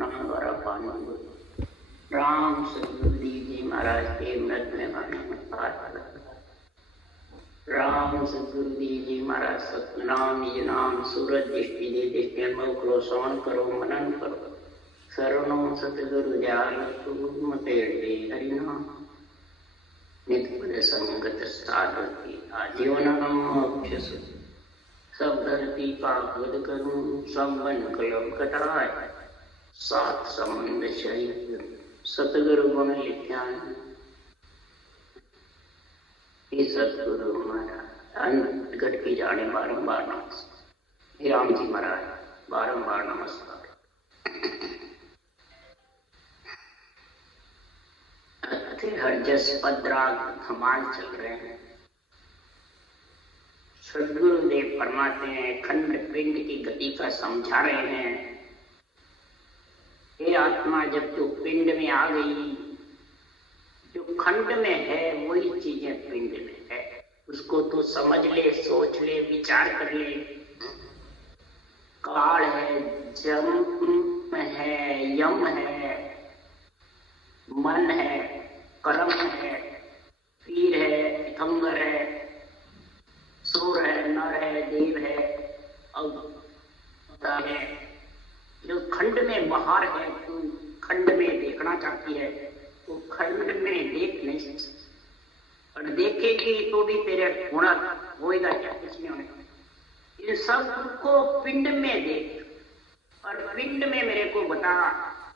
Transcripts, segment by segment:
द्वारा पानी राम सतगुरु जी महाराज के मृत में राम सतगुरु जी महाराज सतनाम निज नाम सूरज दृष्टि दे दृष्टि अनुभव करो श्रवण करो मनन करो शरणों सतगुरु जान मते हरिनाम नित्य संगत साधकी आजीवन मोक्ष सब धरती पाक वध करूं सब बन कलम कटाए सात संबंध शरीर सतगुरु गुण लिख्यान सतगुरु महाराज घट की जाने बारंबार नमस्कार। राम जी महाराज बारंबार नमस्कार। हरजस पदराग धमाल चल रहे हैं। सदगुरुदेव फरमाते हैं खंड पिंड की गति का समझा रहे हैं। हे आत्मा, जब तू पिंड में आ गई, जो खंड में है वही चीजें पिंड में है, उसको तू समझ ले, सोच ले, विचार कर ले। काल है, जम है, यम है, मन है, कर्म है, पीर है, पिथंगर है, सूर है, नर है, देव है, अवतार है। जो खंड में बाहर है, तू खंड में देखना चाहती है, तो खंड में देख नहीं सकती, और देखेगी तो भी तेरे गुणा होएगा क्या? कुछ नहीं होने। इन सब को पिंड में देख और पिंड में मेरे को बता।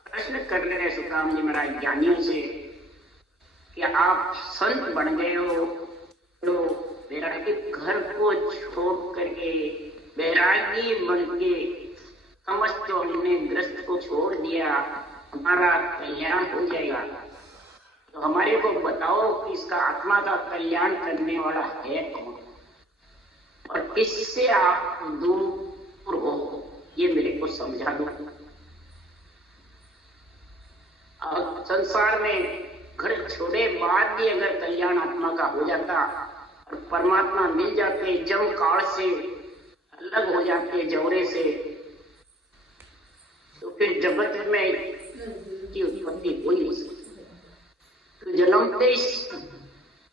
प्रश्न कर रहे हैं सुखराम जी महाराज ज्ञानियों से कि आप संत बन गए हो तो वैरागी घर को छोड़ करके वैरागी बन के समस्त हमने ग्रस्त को छोड़ दिया, हमारा कल्याण हो जाएगा। तो हमारे को बताओ कि इसका आत्मा का कल्याण करने वाला है कौन और किससे आप दूर हो, ये मेरे को समझा दो। और संसार में घर छोड़े बाद भी अगर कल्याण आत्मा का हो जाता और परमात्मा मिल जाते, जम काल से अलग हो जाते, जौरे से, तो फिर जगत में की उत्पत्ति हो ही नहीं सकती। तो जन्मते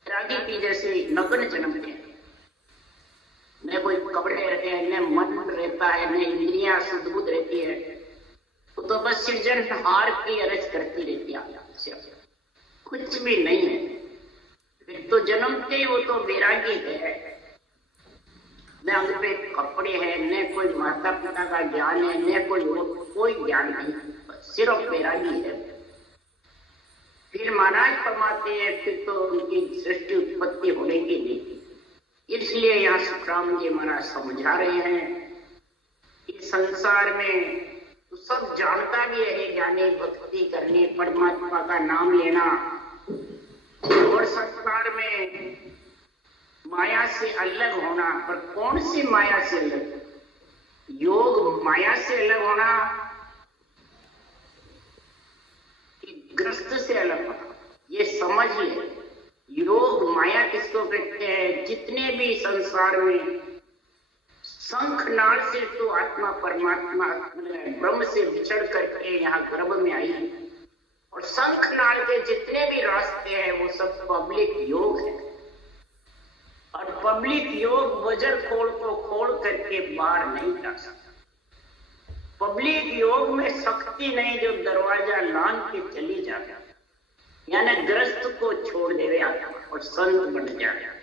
रागी की जैसे नग्न जन्मते हैं, न कोई कपड़े रहते हैं, न मन रहता है, न इंद्रियां शुद्ध रहती है, तो बस सृजनहार की अरज करती रहती है, कुछ भी नहीं है। फिर तो जन्मते ही वो तो वैरागी है, न अंग पे कपड़े हैं, न कोई माता पिता का ज्ञान है, न कोई ज्ञान नहीं, सिर्फ वैरागी है। फिर महाराज फरमाते हैं फिर तो उनकी सृष्टि उत्पत्ति होने की नहीं। इसलिए यहाँ सुखराम जी महाराज समझा रहे हैं कि संसार में तो सब जानता भी है, ज्ञानी भक्ति करनी, परमात्मा का नाम लेना, और संसार में माया से अलग होना। पर कौन सी माया से अलग? योग माया से अलग होना कि ग्रस्त से अलग होना, ये समझ ले। योग माया किसको कहते हैं? जितने भी संसार में शंख नाल से तो आत्मा परमात्मा ब्रह्म से विचर करके यहाँ गर्भ में आई, और शंख नाल के जितने भी रास्ते हैं वो सब पब्लिक योग है। और पब्लिक योग वजर खोल को खोल करके बाहर नहीं जा सकता। पब्लिक योग में शक्ति नहीं जो दरवाजा लान के चली जाता, यानी ग्रस्त को छोड़ देवे आत्मा और संत बन जाए।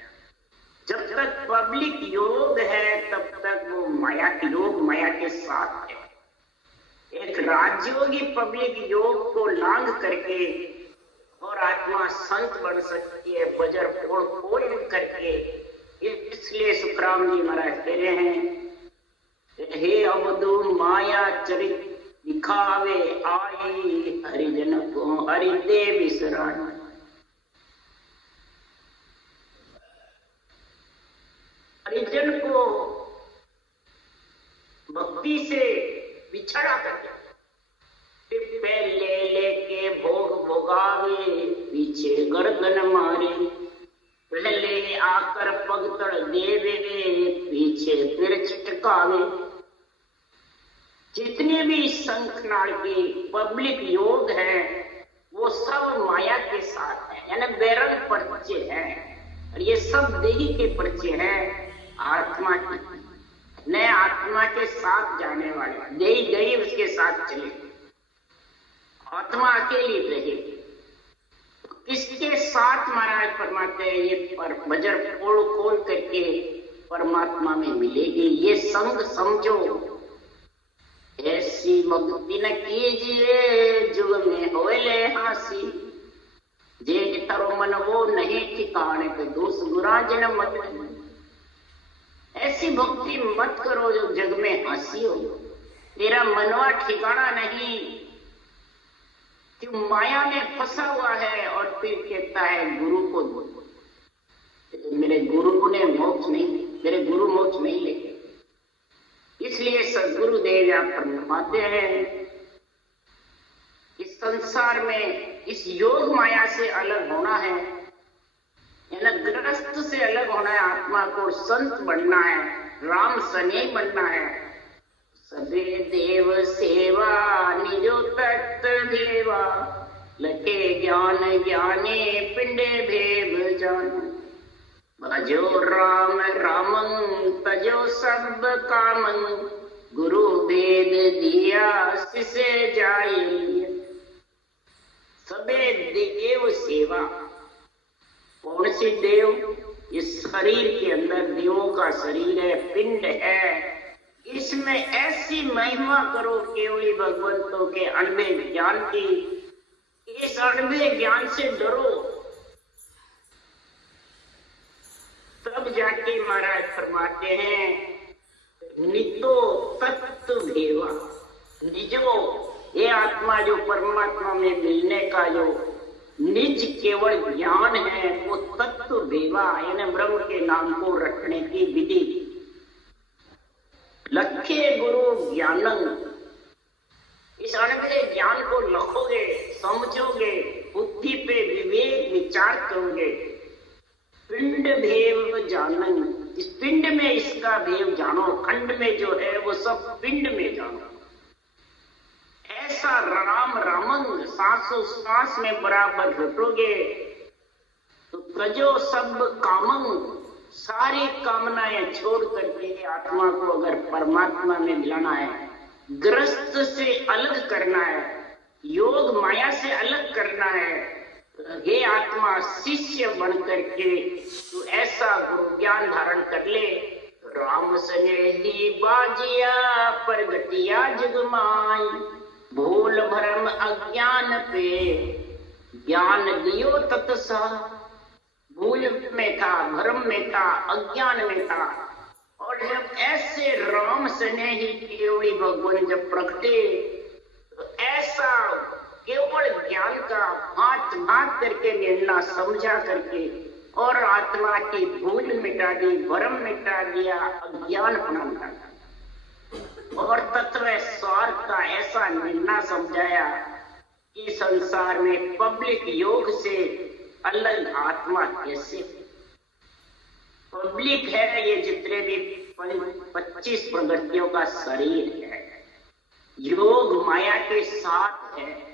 जब तक पब्लिक योग है तब तक वो माया योग माया के साथ है। एक राजयोगी पब्लिक योग को लांघ करके और आत्मा संत बन सकती है, बजर फोड़ फोड़ करके। इसलिए सुखराम जी महाराज कह रहे हैं, हे अवधू माया चरित दिखावे आई, हरिजन को हरिदे विसरण। हरिजन को भक्ति से बिछड़ा करके ले लेके भोग भोगावे, पीछे गर्दन मारे, पहले आकर पगतड़ देवे, पीछे फिर चिटकावे। जितने भी शंखनाल के पब्लिक योग हैं वो सब माया के साथ है, यानी बैरन परिचय है। और ये सब देही के परिचय है, आत्मा की न आत्मा के साथ जाने वाले। देही उसके साथ चले, आत्मा अकेली रहे। किसके साथ महाराज फरमाते हैं ये पर बजर खोल करके परमात्मा में मिलेगी। ये संग समझो, ऐसी भक्ति न कीजिए जुग में होले हासी। जे तरो मन वो नहीं ठिकाने पे दोष बुरा जन मत। ऐसी भक्ति मत करो जो जग में हंसी हो। तेरा मनवा ठिकाना नहीं, तू माया में फंसा हुआ है। और फिर कहता है गुरु को मेरे गुरु ने मोक्ष नहीं, मेरे गुरु मोक्ष नहीं लेते। इसलिए सदगुरु देव आप फरमाते हैं इस संसार में इस योग माया से अलग होना है, यानी ग्रस्त से अलग होना है। आत्मा को संत बनना है, राम सने बनना है। सबे देव सेवा निजो तत्व देवा, लखे ज्ञान ज्ञाने पिंडे भेद जान। भजो राम रामं तजो सब कामं, गुरु भेद दिया सिसे जाई। सबे देव सेवा, कौन सी देव? इस शरीर के अंदर देवों का शरीर है, पिंड है। इसमें ऐसी महिमा करो केवली भगवंतों के अनबे ज्ञान की। इस अनबे ज्ञान से डरो, तब जाके महाराज फरमाते हैं नितो तत्व भेवा। निजो ये आत्मा जो परमात्मा में मिलने का जो निज केवल ज्ञान है वो तत्व भेवा, यानी ब्रह्म के नाम को रखने की विधि। लखे गुरु ज्ञानंग, इस अनबे ज्ञान को लखोगे, समझोगे, बुद्धि पे विवेक विचार करोगे। पिंड भेव जानन, इस पिंड में इसका भेव जानो, खंड में जो है वो सब पिंड में जानो। ऐसा राम रामंग सांसों सांस में बराबर घटोगे तो तजो सब कामंग, सारी कामनाएं छोड़ करके आत्मा को अगर परमात्मा में मिलाना है, ग्रस्त से अलग करना है, योग माया से अलग करना है, हे आत्मा शिष्य बन करके तू ऐसा गुरु ज्ञान धारण कर ले। राम सने ही बाजिया प्रगटिया जगमाई, भूल भरम अज्ञान पे ज्ञान दियो तत्सा। भूल में था, भ्रम में था, अज्ञान में था। और जब ऐसे राम सने ही केवली भगवान जब प्रगटे तो ऐसा केवल ज्ञान का हाथ हाथ करके निर्णय समझा करके और आत्मा की भूल मिटा दी, भ्रम मिटा दिया, अज्ञान अपना मिटा दिया और तत्व स्वार्थ का ऐसा निर्णय समझाया कि संसार में पब्लिक योग से अलग आत्मा कैसे। पब्लिक है ये जितने भी 25 प्रगतियों का शरीर है, योग माया के साथ है।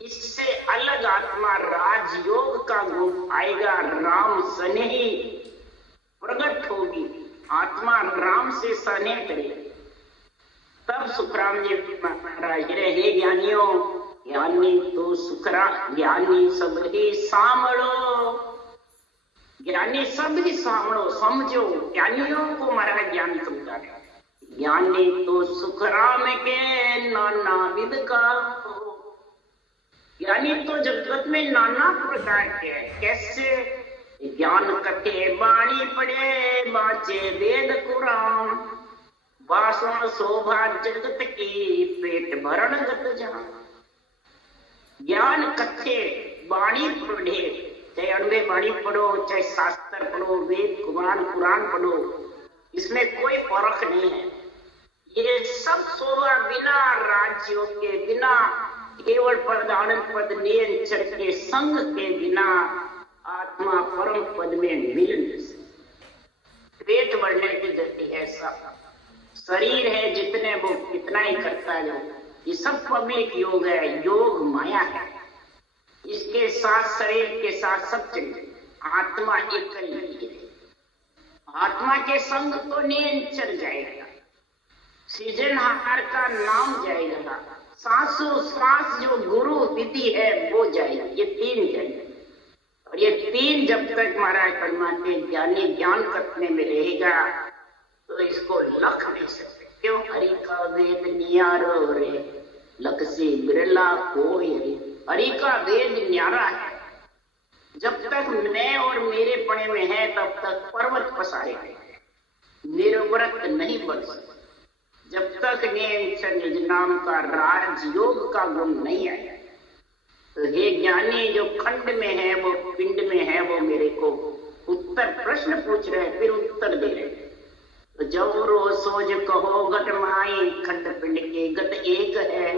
इससे अलग आत्मा राजयोग का गुण आएगा, राम सने ही प्रकट होगी। आत्मा राम से सने करे तब सुखराम जी महाराज हे ज्ञानियों, ज्ञानी तो सुखरा ज्ञानी सब ही सामलो, ज्ञानी सब ही सामलो, समझो। ज्ञानियों को महाराज ज्ञान समझा रहे। ज्ञानी तो सुखराम के नाना विध का, ज्ञानी तो जगत में नाना प्रकार के है। कैसे? ज्ञान कथे बाणी पढ़े बाचे वेद कुरान, वासुन शोभा जगत की पेट भरण गत जान। ज्ञान कथे बाणी पढ़े, चाहे अनबे बाणी पढ़ो, चाहे शास्त्र पढ़ो, वेद कुरान पढ़ो, इसमें कोई फर्क नहीं है। ये सब शोभा बिना राज्यों के, बिना केवल पद आनंद पद नियंचर के संग के बिना आत्मा परम पद में मिल नहीं सकती। पेट भरने की गति है सब, शरीर है जितने वो कितना ही करता है, ये सब पब्लिक योग है, योग माया है। इसके साथ शरीर के साथ सब चले, आत्मा एक ही है। आत्मा के संग तो नींद चल जाएगा, सृजनहार का नाम जाएगा, सांसों सांस जो गुरु विधि है वो जाएगी, ये तीन जाएंगे। और ये तीन जब तक महाराज परमात्मा ज्ञानी ज्ञान करने में रहेगा तो इसको लख नहीं सकते। क्यों? हरि का वेद न्यारो रे, लख से बिरला कोई रे। हरि का वेद न्यारा है, जब तक मैं और मेरे पणे में है तब तक पर्वत पसारे हैं, निर्व्रत नहीं बन सकता। जब तक निज नाम का राजयोग का गुण नहीं आया। तो हे ज्ञानी, जो खंड में है वो पिंड में है, वो मेरे को उत्तर प्रश्न पूछ रहे हैं, फिर उत्तर दे रहे हैं। तो जौरो सोज कहो गट माई, खंड पिंड के गत एक है।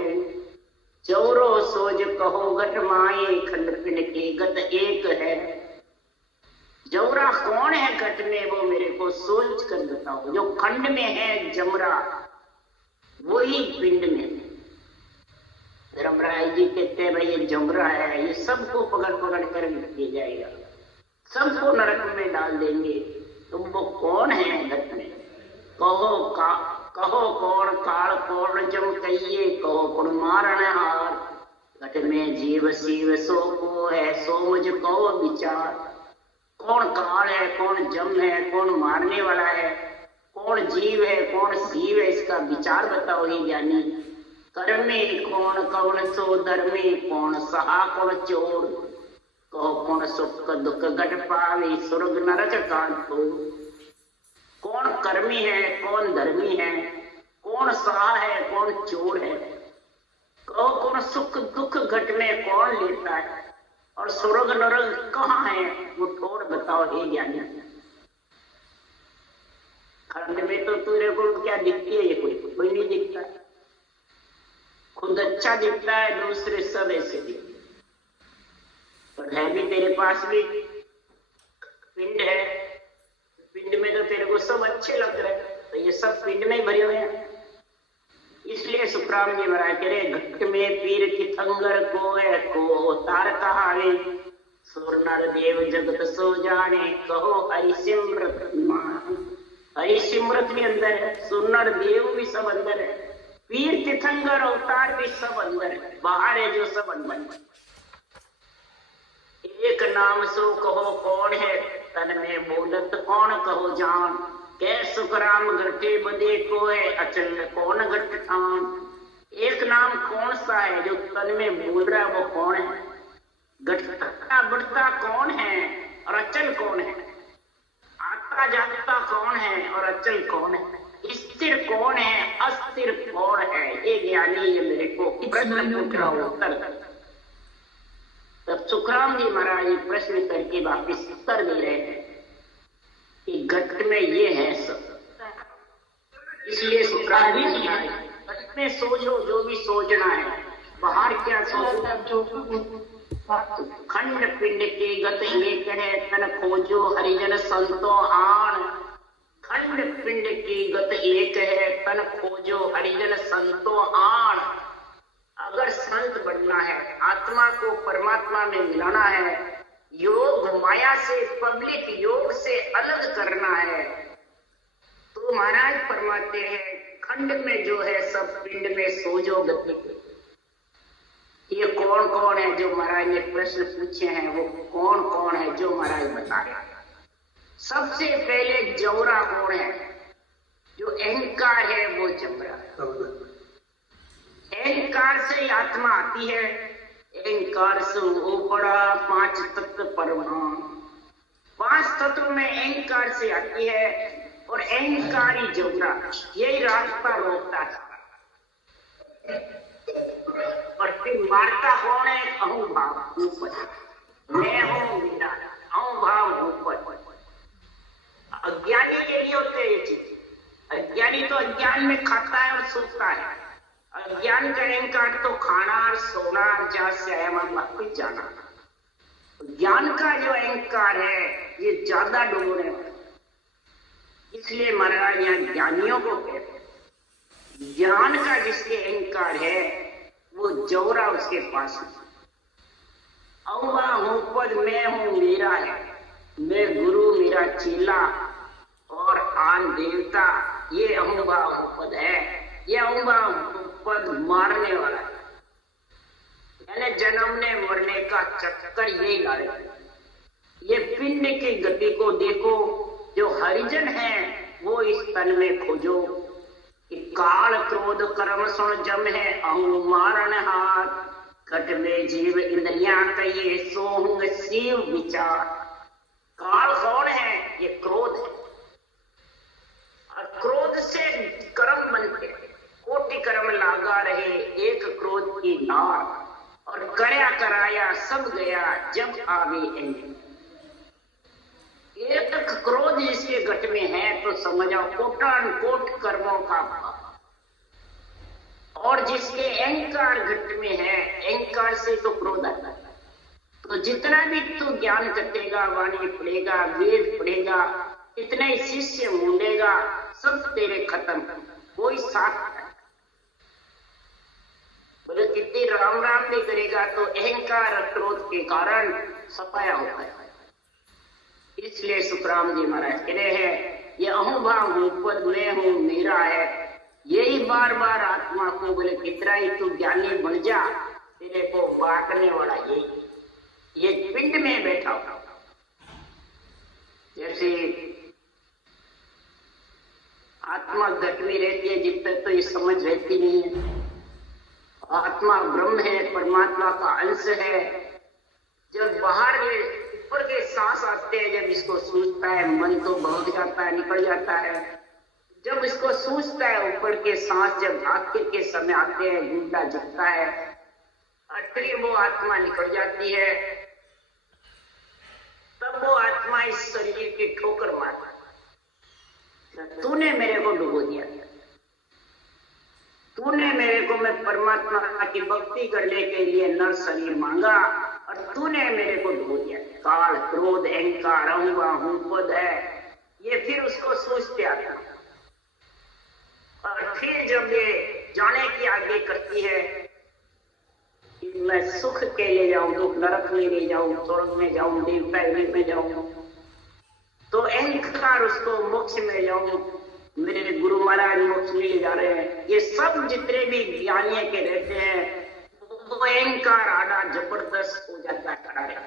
जौरो सोज कहो गट माई, खंड पिंड के गत एक है। जौरा कौन है घट में, वो मेरे को सोच कर बताओ। जो खंड में है जमरा, वही पिंड में है। धर्मराय जी कहते हैं भाई ये जमरा है, ये सबको पकड़ पकड़ कर दिया जाएगा, सबको नरक में डाल देंगे। तो वो कौन है घट में? कहो कौन काल कौन जम कहिए, कहो कौन मारण हार। घट में जीव शिव सो को है, सो मुझ कहो विचार। कौन काल है, कौन जम है, कौन मारने वाला है, कौन जीव है, कौन शिव है, इसका विचार बताओ ये ज्ञानी। कर्मे कौन कौन सो धर्मे, कौन सहा कौन चोर। कहो कौन सुख दुख घट पावे, स्वर्ग नरक कांतो। कौन कर्मी है, कौन धर्मी है, कौन सहा है, कौन चोर है। कहो कौन सुख दुख घट में कौन लेता है, और स्वर्ग नरक कहाँ है, वो ठोर बताओ हे ज्ञानी। खंड में तो तेरे को क्या दिखती है? ये कोई नहीं दिखता। खुद अच्छा दिखता है, दूसरे सब ऐसे दिखते। पर है भी तेरे पास भी पिंड है, पिंड में तो तेरे को सब अच्छे लग रहे हैं, तो ये सब पिंड में ही भरे हुए हैं। इसलिए सुखराम जी महाराज कह रहे, घट में पीर चितंगर को है, को तार कहावे। सुर नर देव जगत सो जाने, कहो हरि सिमरत मान। हरि सिमरत भी अंदर है, सुर नर देव भी सब अंदर है, पीर तीर्थंकर अवतार भी सब अंदर है, बाहर है जो सब अंदर। एक नाम सो कहो कौन है, तन में बोलत कौन कहो जान। कै सुखराम घटे बदे को है, अचल कौन घट ठान। एक नाम कौन सा है जो तन में बोल रहा है, वो कौन है? घटता बढ़ता कौन है और अचल कौन है? आता जागता कौन है और अचल कौन है? स्थिर कौन है, अस्थिर कौन है? ये ज्ञानी ये मेरे को प्रश्न पूछ रहा हूं, उत्तर। तब सुखराम जी महाराज प्रश्न करके वापिस उत्तर दे रहे हैं कि घट में ये है सब। इसलिए सुखराम जी घट में सोचो जो भी सोचना है, बाहर क्या सोचो। खंड पिंड के गत एक है, तन खोजो हरिजन संतो आण। खंड पिंड की गत एक है, तन खोजो हरिजन संतो आण। अगर संत बनना है, आत्मा को परमात्मा में मिलाना है, योग माया से पब्लिक योग से अलग करना है, तो महाराज फरमाते हैं खंड में जो है सब पिंड में सोजो गति। ये कौन कौन है जो महाराज ने प्रश्न पूछे हैं, वो कौन कौन है जो महाराज बता रहे हैं। सबसे पहले जौरा कौन है? जो अहंकार है वो जमरा। अहंकार से आत्मा आती है, अहंकार से ऊपड़ा पांच तत्व परमाणु। पांच तत्व में अहंकार से आती है और अहंकारी जौरा, यही रास्ता रोकता था। और फिर मारता कौन है? अहंभाव ऊपर, मैं हूं मेरा, अहंभाव ऊपर। अज्ञानी के लिए होते हैं ये चीज। अज्ञानी तो अज्ञान में खाता है और सोता है। अज्ञान का अहंकार तो खाना और सोना, जहां से आया वहां वापिस जाना। ज्ञान का जो अहंकार है ये ज्यादा डूबने वाला, इसलिए महाराज यहाँ ज्ञानियों को कहते हैं। ज्ञान का जिसके अहंकार है वो जौरा उसके पास है। अम्बा हूं पद मैं हूं मेरा है, मैं गुरु मेरा चेला और आन देवता, ये अम्बा हूं पद है। ये अम्बा हूं पद मारने वाला है, यानी जन्मने मरने का चक्कर यही ला रहे हैं। ये पिंड की गति को देखो, जो हरिजन है वो इस तन में खोजो कि काल क्रोध कर्म सुन जम है अहू मारण हाथ, घट में जीव इंद्रियां कहिए सोहंग शिव विचार। काल कौन है? ये क्रोध है, और क्रोध से कर्म बनते, कोटि कर्म लागा रहे एक क्रोध की नार, और करया कराया सब गया जब आवे एंड। एक क्रोध जिसके घट में है तो समझो कोटान कोट कर्मों का भाव, और जिसके अहंकार घट में है, अहंकार से तो क्रोध आता है। तो जितना भी तू ज्ञान कटेगा, वाणी पढ़ेगा, वेद पढ़ेगा, इतने ही शिष्य मूंडेगा, सब तेरे खत्म, कोई साथ नहीं। बोले कितनी राम राम भी करेगा तो अहंकार क्रोध के कारण सफाया होता है। इसलिए सुखराम जी महाराज कह रहे हैं ये अहंभाव हूं पद मैं हूं मेरा है। यही बार बार आत्मा को बोले कितना ही तू ज्ञानी बन जा, तेरे को बांटने वाला यही, ये पिंड में बैठा हो। जैसे आत्मा घट में रहती है जब तक तो ये समझ रहती नहीं है। आत्मा ब्रह्म है, परमात्मा का अंश है। जब बाहर ऊपर के सांस आते हैं, जब इसको सूझता है, मन तो बहुत जाता है, निकल जाता है। जब इसको सूझता है ऊपर के सांस, जब भाग्य के समय आते हैं, गुंडा जगता है, और फिर वो आत्मा निकल जाती है, तब वो आत्मा इस शरीर की ठोकर मारता है। तूने मेरे को डुबो दिया, तूने मेरे को, मैं परमात्मा की भक्ति करने के लिए नर शरीर मांगा और तूने मेरे को डुबो दिया। काल क्रोध अहंकार अहंवा पद है, ये फिर उसको सोचते आता, और फिर जब ये जाने की आज्ञा करती है कि मैं सुख के ले जाऊं, दुख नरक में ले जाऊं, स्वर्ग में जाऊं, देवता में जाऊं, तो अहंकार उसको मोक्ष में जाऊं, मेरे गुरु महाराज मोक्ष में ले जा रहे हैं। ये सब जितने भी ज्ञानी के रहते हैं वो अहंकार आना जबरदस्त हो जाता है।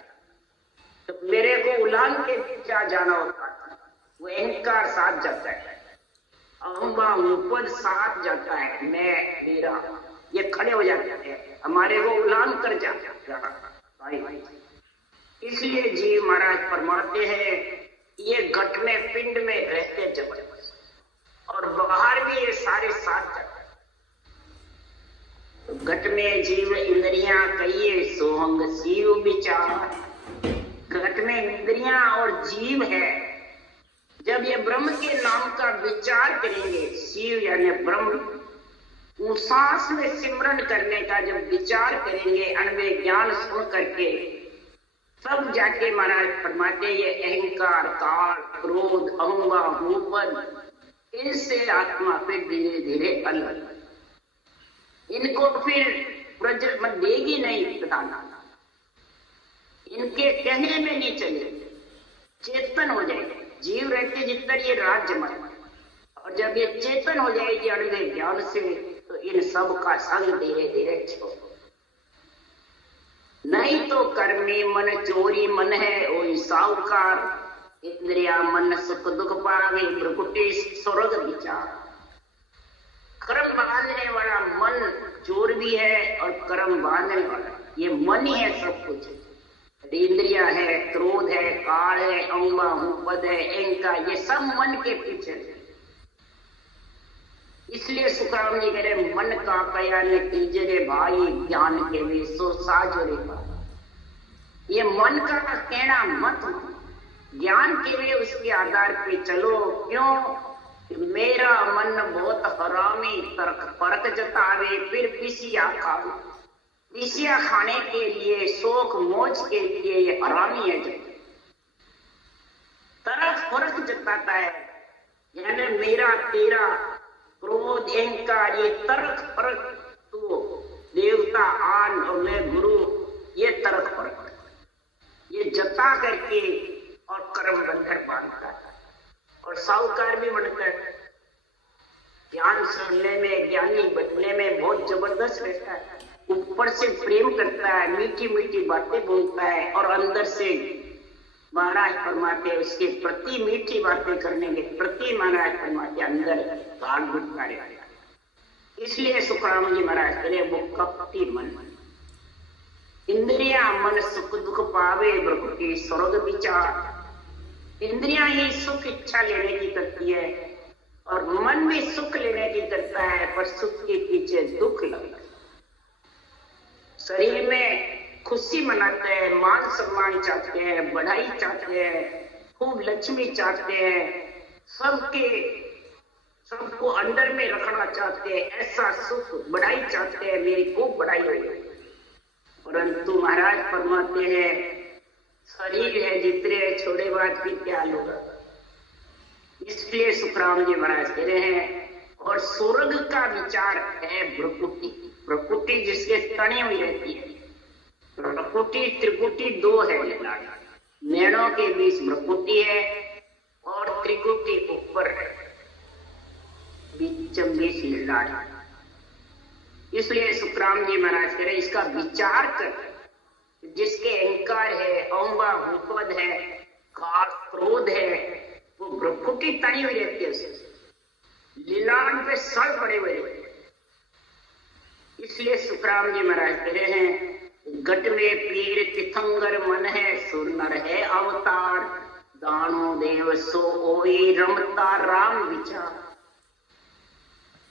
तो मेरे को उलान के क्या जाना होता है, वो अहंकार साथ जाता है, अहंबा पद साथ जाता है, मैं मेरा, ये खड़े हो जाते हैं, हमारे को उलान कर जाता है। इसलिए जी महाराज फरमाते हैं ये घट में पिंड में रहते जबरदस्त, और बाहर भी ये सारे साथ जाते हैं। घट में जीव इंद्रियां कहिए सोहंग शिव विचार। घट में इंद्रियां और जीव है, जब ये ब्रह्म के नाम का विचार करेंगे, शिव यानी ब्रह्म, उस सांस में सिमरन करने का जब विचार करेंगे, अनवे ज्ञान सुन करके, तब जाके महाराज फरमाते ये अहंकार काल क्रोध अहंवा पद, इनसे आत्मा फिर धीरे धीरे अलग, इनको फिर प्रज्वल मत देगी नहीं बताना, इनके कहने में नहीं चले, चेतन हो जाएंगे। जीव रहते जितना ये राज्य में, और जब ये चेतन हो जाएगी अड़वे ज्ञान से, तो इन सब का संग धीरे धीरे छोड़ो। नहीं तो कर्मी मन चोरी मन है वही साहूकार, इंद्रिया मन सुख दुख पावे प्रकुटी स्वर्ग विचार। कर्म बांधने वाला मन चोर भी है और कर्म बांधने वाला ये मन ही है सब कुछ। इंद्रिया है, क्रोध है, काल है, अम्बा पद है, अहंकार, ये सब मन के पीछे है। इसलिए सुखराम जी कह रहे मन का कया ने तीजरे भाई ज्ञान के वे सो साजरे का। ये मन का कहना मत, ज्ञान के लिए उसके आधार पे चलो। क्यों? मेरा मन बहुत हरामी तर्क परक जतावे फिर पिसिया खाओ। पिसिया खाने के लिए, शोक मोज के लिए ये हरामी है। जो तरक फर्क जताता है, यानी मेरा तेरा, क्रोध, अहंकार, ये तर्क फर्क, तो देवता आन और मैं गुरु, ये तर्क फर्क ये जता करके और कर्म बंधन बांधता है। और साहूकार भी बनता है, ज्ञान सुनने में, ज्ञानी बनने में बहुत जबरदस्त रहता है। ऊपर से प्रेम करता है, मीठी मीठी बातें बोलता है, और अंदर से महाराज फरमाते उसके प्रति मीठी बातें करने के प्रति महाराज फरमाते अंदर गाढ़ घुटता रहता है। इसलिए सुखराम जी महाराज करे वो कपटी मन, इंद्रिया मन सुख दुख पावे प्रकृति स्वर्ग विचार। इंद्रियां ही सुख इच्छा लेने की करती है और मन भी सुख लेने की करता है, पर सुख के पीछे दुख लगता है। शरीर में खुशी मनाते हैं, मान सम्मान चाहते हैं, बढ़ाई चाहते हैं, खूब लक्ष्मी चाहते हैं, सबको अंडर में रखना चाहते हैं, ऐसा सुख बढ़ाई चाहते हैं, मेरी खूब बढ़ाई हो। परंतु महाराज फरमाते हैं शरीर है जितने छोड़े बाद फिर क्या होगा। इसलिए सुखराम जी महाराज कह रहे हैं और स्वर्ग का विचार है भ्रकुटी, प्रकृति जिसके तनी हुई रहती है। प्रकृति त्रिकुटी दो है, नैनों के बीच भ्रकुटी है और त्रिकुटी ऊपर है, बीच लीलाट। इसलिए सुखराम जी महाराज कह रहे इसका विचार कर, जिसके अहंकार है, अहंबा भूपद है, क्रोध है, वो भ्रकुटी तनी हुई रहती है, लीलाट पे सड़ पड़े हुए रहते हैं। इसलिए सुखराम जी महाराज कह रहे हैं घट में पीर तिथंगर मन है, सुर नर है अवतार, दानो देव सो ओई रमता राम विचार।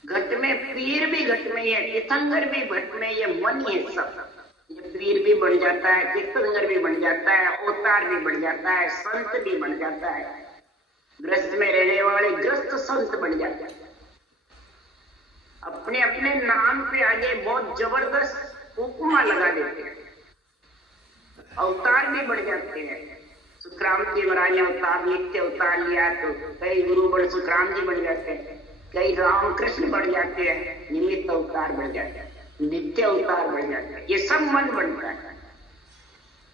घट में पीर भी घट में है, तीर्थंकर भी घट में, ये मन ही है सब। ये पीर भी बन जाता है, तीर्थंकर भी बन जाता है, अवतार भी बन जाता है, संत भी बन जाता है, ग्रस्त में रहने वाले ग्रस्त संत बन जाता है। अपने अपने नाम पे आगे बहुत जबरदस्त उपमा लगा देते हैं, अवतार भी बढ़ जाते हैं। सुखराम जी महाराज ने अवतार नित्य अवतार लिया तो कई गुरु बड़ सुखराम जी बन जाते हैं, कई राम कृष्ण बढ़ जाते हैं, निमित्त अवतार बढ़ जाते हैं, नित्य अवतार बढ़ जाता है। ये सब मन बनता है।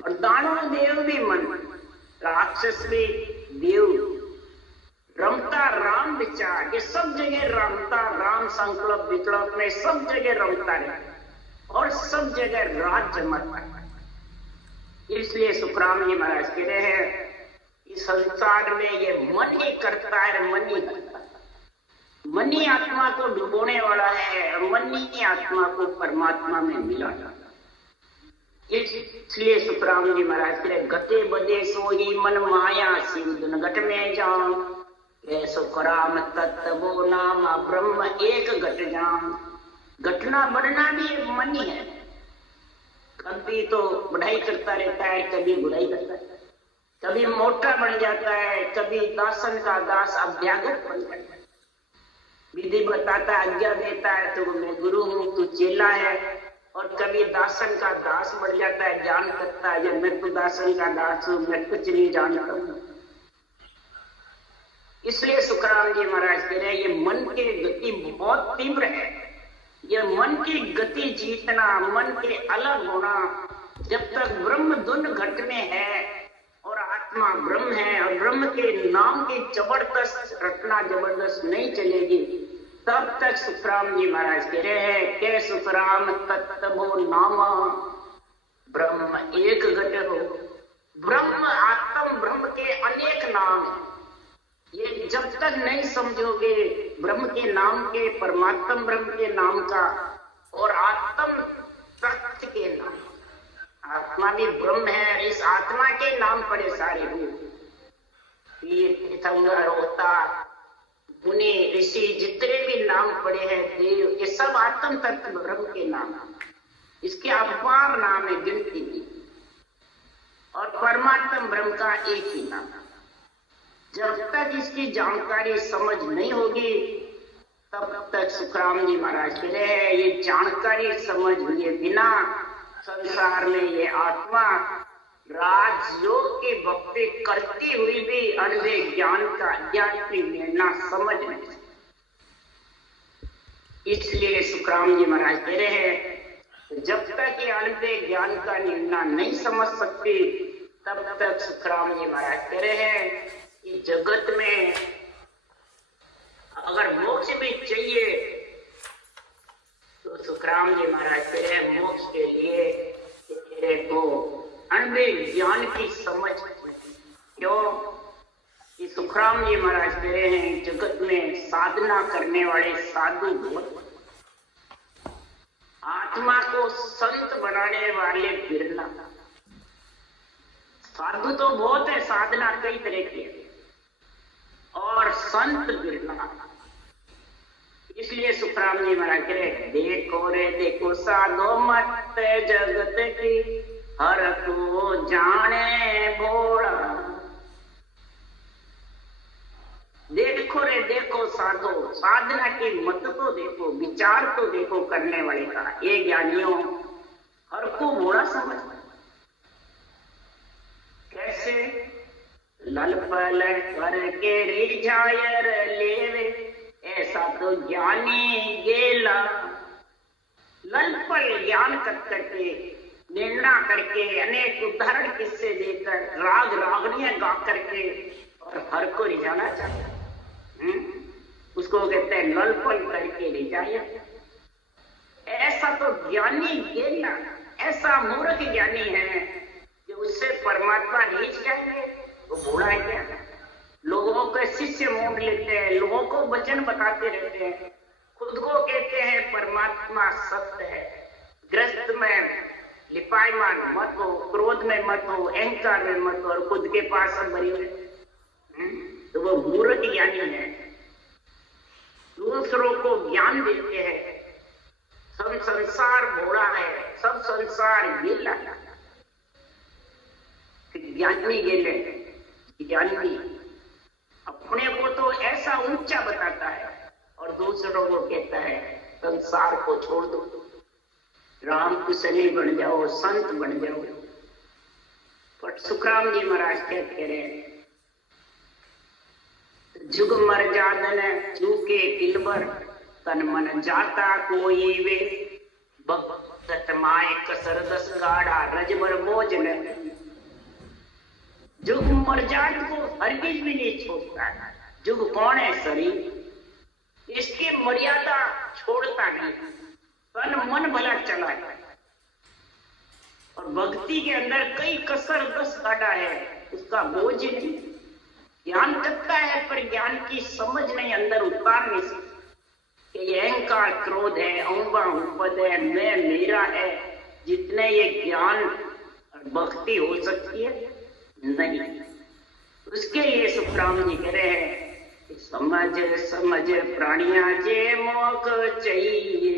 और दानव देव भी मन, राक्षस भी देव, रमता राम विचार, ये सब जगह रमता राम, संकल्प विकल्प में सब जगह रमता रहता और सब जगह राज जमता है। इसलिए सुखराम जी महाराज कह रहे हैं इस संसार में ये मन ही करता है, मन ही करता है, मन ही आत्मा को डुबोने वाला है और मन ही आत्मा को परमात्मा में मिलाता है। इसलिए सुखराम जी महाराज कह रहे गते बदे सो ही मन माया सिंधुन घट में जाऊं, सुखराम तत्वो नाम ब्रह्म एक घट जाम। घटना बढ़ना भी एक मन ही है, कभी तो बढ़ाई करता रहता है, कभी बुराई करता है, कभी मोटा बन जाता है, कभी दासन का दास अभ्यागत बन जाता है। विधि बताता है, आज्ञा देता है तो मैं गुरु हूँ, तू चेला है, और कभी दासन का दास बढ़ जाता है, जान सकता है जब मैं तो दासन का दास हूँ, मैं कुछ नहीं जानता हूँ। इसलिए सुखराम जी महाराज कह रहे हैं ये मन की गति बहुत तीव्र है, ये मन की गति जीतना, मन के अलग होना, जब तक ब्रह्म धुन घट में है और आत्मा ब्रह्म है और ब्रह्म के नाम की जबरदस्त रटना जबरदस्त नहीं चलेगी, तब तक सुखराम जी महाराज कह रहे हैं के सुखराम तत्वो नामा ब्रह्म एक घट हो। ब्रह्म आत्म ब्रह्म के अनेक नाम है, ये जब तक नहीं समझोगे ब्रह्म के नाम के, परमात्मा ब्रह्म के नाम का और आत्म तत्व के नाम, आत्मा भी ब्रह्म है, इस आत्मा के नाम पड़े सारे रूप, तीर्थंकर अवतार मुनि ऋषि जितने भी नाम पड़े हैं देव, ये सब आत्म तत्व ब्रह्म के नाम, इसके अपार नाम है गिनती की, और परमात्मा ब्रह्म का एक ही नाम। जब तक इसकी जानकारी समझ नहीं होगी तब तक सुखराम जी महाराज कह रहे हैं ये जानकारी समझ हुए बिना संसार में ये आत्मा राजयोग की भक्ति करती हुई भी अनवे ज्ञान का ज्ञान की मिलना समझ नहीं। इसलिए सुखराम जी महाराज कह रहे हैं, जब तक ये अल्प ज्ञान का निर्णय नहीं समझ सकते तब तक सुखराम जी महाराज कह रहे हैं कि जगत में अगर मोक्ष भी चाहिए तो सुखराम जी महाराज कह रहे हैं मोक्ष के लिए तेरे को अणबे ज्ञान की समझ। क्यों? कि सुखराम जी महाराज कह रहे हैं जगत में साधना करने वाले साधु बहुत, आत्मा को संत बनाने वाले बिरला। साधु तो बहुत है, साधना कई तरह की है, और संत बिरला। इसलिए सुखराम जी महाराज कह रहे देखो रे देखो साधो मत जगत की हर को जाने भोला। देखो रे देखो साधो, साधना की मत तो देखो, विचार तो देखो करने वाले का। ये ज्ञानियों हर को भोला समझ। कैसे? ललपल करके रिझायर लेवे ऐसा तो ज्ञानी गेला। ललपल ज्ञान करके निर्णय करके अनेक उदाहरण किस्से देकर राग रागनियां गा करके और हर को रिझाना चाहता, उसको कहते हैं ललपल करके रिझाया। ऐसा तो ज्ञानी गेला, ऐसा मूर्ख ज्ञानी है कि उससे परमात्मा रीझ जाएंगे। वो भोला है क्या? लोगों के शिष्य मोड़ लेते हैं, लोगों को वचन बताते रहते हैं, खुद को कहते हैं परमात्मा सत्य है। ग्रस्त में लिपायमान मत हो, क्रोध में मत हो, अहंकार में मत हो, और खुद के पास सब भरी हुए, तो वो मूर्ख ज्ञानी है। दूसरों को ज्ञान देते हैं। सब संसार भोला है, सब संसार गेला। ज्ञानी गेले, ज्ञानी अपने को तो ऐसा ऊंचा बताता है और दूसरों को कहता है संसार को छोड़ दो, रामकृष्ण बन जाओ, संत बन जाओ। पर सुखराम जी महाराज क्या कह रहे हैं? जुग मर जादन चूके किलबर तन मन जाता कोई वे भक्त माए कसर दस गाढ़ा रजबर भोजन। जुग मर जात को हरगिज भी नहीं छोड़ता। जुग कौन है? शरीर, इसकी मर्यादा छोड़ता नहीं, तन मन भला चला है। और भक्ति के अंदर कई कसर दस गाढ़ा है, उसका बोझ नहीं। ज्ञान करता है पर ज्ञान की समझ नहीं, अंदर उतार नहीं सकता कि ये अहंकार क्रोध है, औंबा उपद है, मैं मेरा है। जितने ये ज्ञान और भक्ति हो सकती है नहीं। उसके लिए सुखराम जी कह रहे हैं समझ समझ प्राणिया जे मोक चाहिए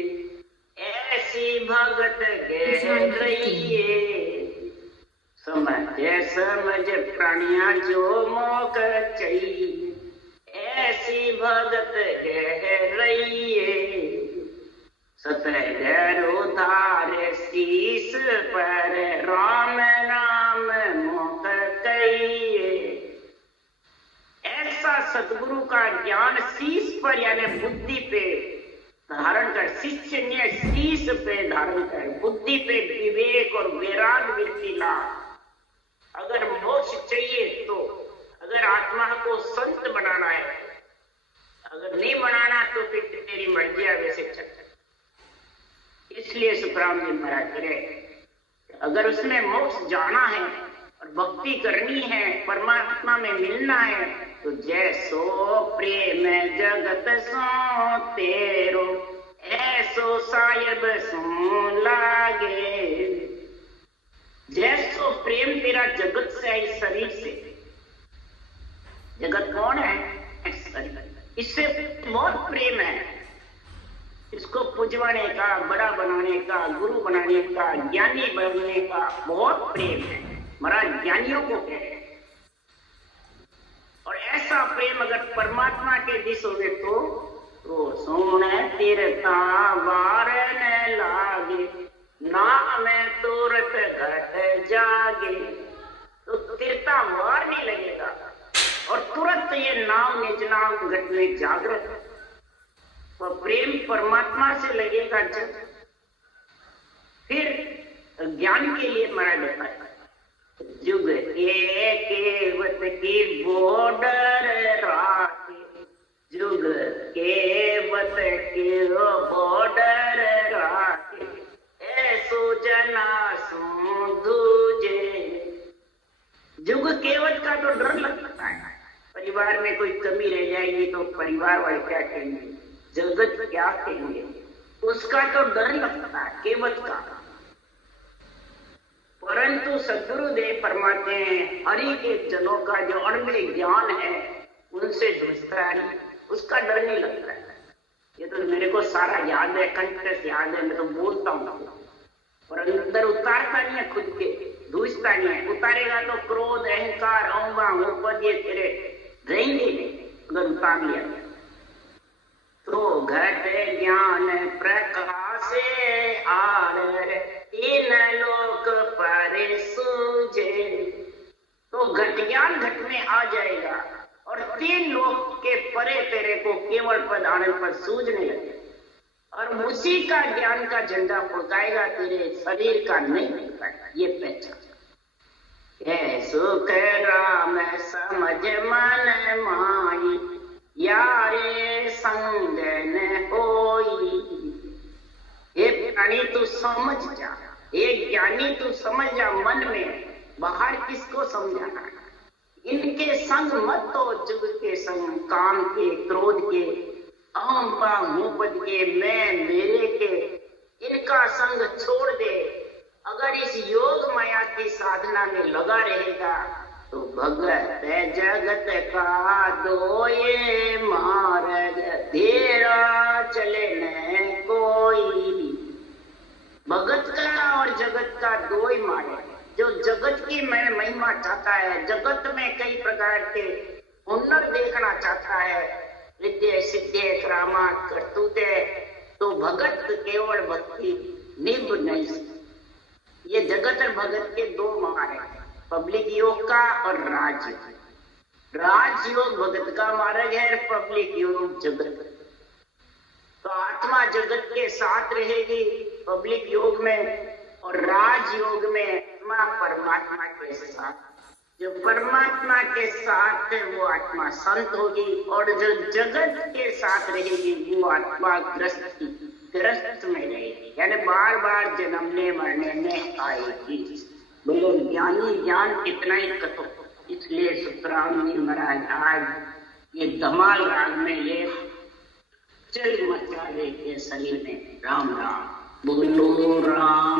ऐसी भगत गहन रहिए। समझ समझ प्राणिया जो मोक चाहिए ऐसी भगत गहन रहिए। सतहर उधार शीस पर राम नाम मोक कहिए। ऐसा सतगुरु का ज्ञान शीस पर यानी बुद्धि पे धारण कर, शिष्य ने शीस पे धारण कर, बुद्धि पे विवेक और वैराग वृत्ति ला। अगर मोक्ष चाहिए तो, अगर आत्मा को संत बनाना है, अगर नहीं बनाना तो फिर तेरी मर्जी वैसे चल। इसलिए सुखराम जी महाराज करे अगर उसमें मोक्ष जाना है और भक्ति करनी है, परमात्मा में मिलना है, तो जैसो प्रेम जगत सो तेरो ऐसो सायब सो लागे। जैसो प्रेम तेरा जगत से है, इस शरीर से। जगत कौन है? इससे बहुत प्रेम है। इसको पुजवाने का, बड़ा बनाने का, गुरु बनाने का, ज्ञानी बनने का बहुत प्रेम है। महाराज ज्ञानियों को कहे। और ऐसा प्रेम अगर परमात्मा के दिस हो तो सोने तीरता वार न लागे ना में तुरत घट जागे। तो तीरता वार नहीं लगेगा और तुरंत ये नाम निज नाम घट में जागृत। वह प्रेम परमात्मा से लगेगा जब फिर ज्ञान के लिए मरा जाता है। जुग के केवट की बॉर्डर राखे, जुग केवट की बॉर्डर राखे, ऐसो जना दूजे। जुग केवट का तो डर लगता है, परिवार में कोई कमी रह जाएगी तो परिवार वाले क्या कहेंगे, जगत क्या कहेंगे, उसका तो डर लगता है केवट का। परंतु सद्गुरुदेव फरमाते हैं हरि के जनों का जो अणुमेय ज्ञान है उनसे जूझता है, उसका डर नहीं लगता है। ये तो मेरे को सारा याद है, कंठ से याद है, मैं तो बोलता हूँ, पर अंदर उतारता नहीं है, खुद के जूझता नहीं है। उतारेगा तो क्रोध, अहंकार, अहंकार ये तेरे रहेंगे नहीं, अगर उतार लिया तो घट ज्ञान प्रकाश आर तीन लोक पर सूझे। तो घट ज्ञान घट में आ जाएगा और तीन लोक के परे तेरे को केवल पद आनंद पर सूझने लगे और उसी का ज्ञान का झंडा फड़काएगा, तेरे शरीर का नहीं फड़काएगा। ये पहचान सुख राम समझ मन माई, यारे संग न होई। हे प्राणी तू समझ जा, एक ज्ञानी तू समझ जा, मन में बाहर किसको समझाना, इनके संग मत हो, जुग के संग, काम के, क्रोध के, अहम पद के, मैं मेरे के, इनका संग छोड़ दे। अगर इस योग माया की साधना में लगा रहेगा तो भगत जगत का दोये मार्ग, तेरा चले न कोई। भगत का और जगत का दो ही मार्ग है। जो जगत की मैं महिमा चाहता है, जगत में कई प्रकार के हुनर देखना चाहता है, विद्या सिद्धि करामात करतूते, तो भगत केवल भक्ति निभ नहीं सकती। ये जगत और भगत के दो मार्ग हैं, पब्लिक योग का और राजयोग। राजयोग भगत का मार्ग है, पब्लिक योग जगत। तो आत्मा जगत के साथ रहेगी पब्लिक योग में, और राजयोग में आत्मा परमात्मा के साथ। जो परमात्मा के साथ है वो आत्मा संत होगी, और जो जगत के साथ रहेगी वो आत्मा ग्रस्त में रहेगी, यानी बार बार जन्मने मरने में आएगी। बोलो ज्ञानी ज्ञान कितना ही कथो। इसलिए सुतराम जी महाराज आज ये धमाल राग में ये चल मचा रहे के शरीर में। राम राम बोलो राम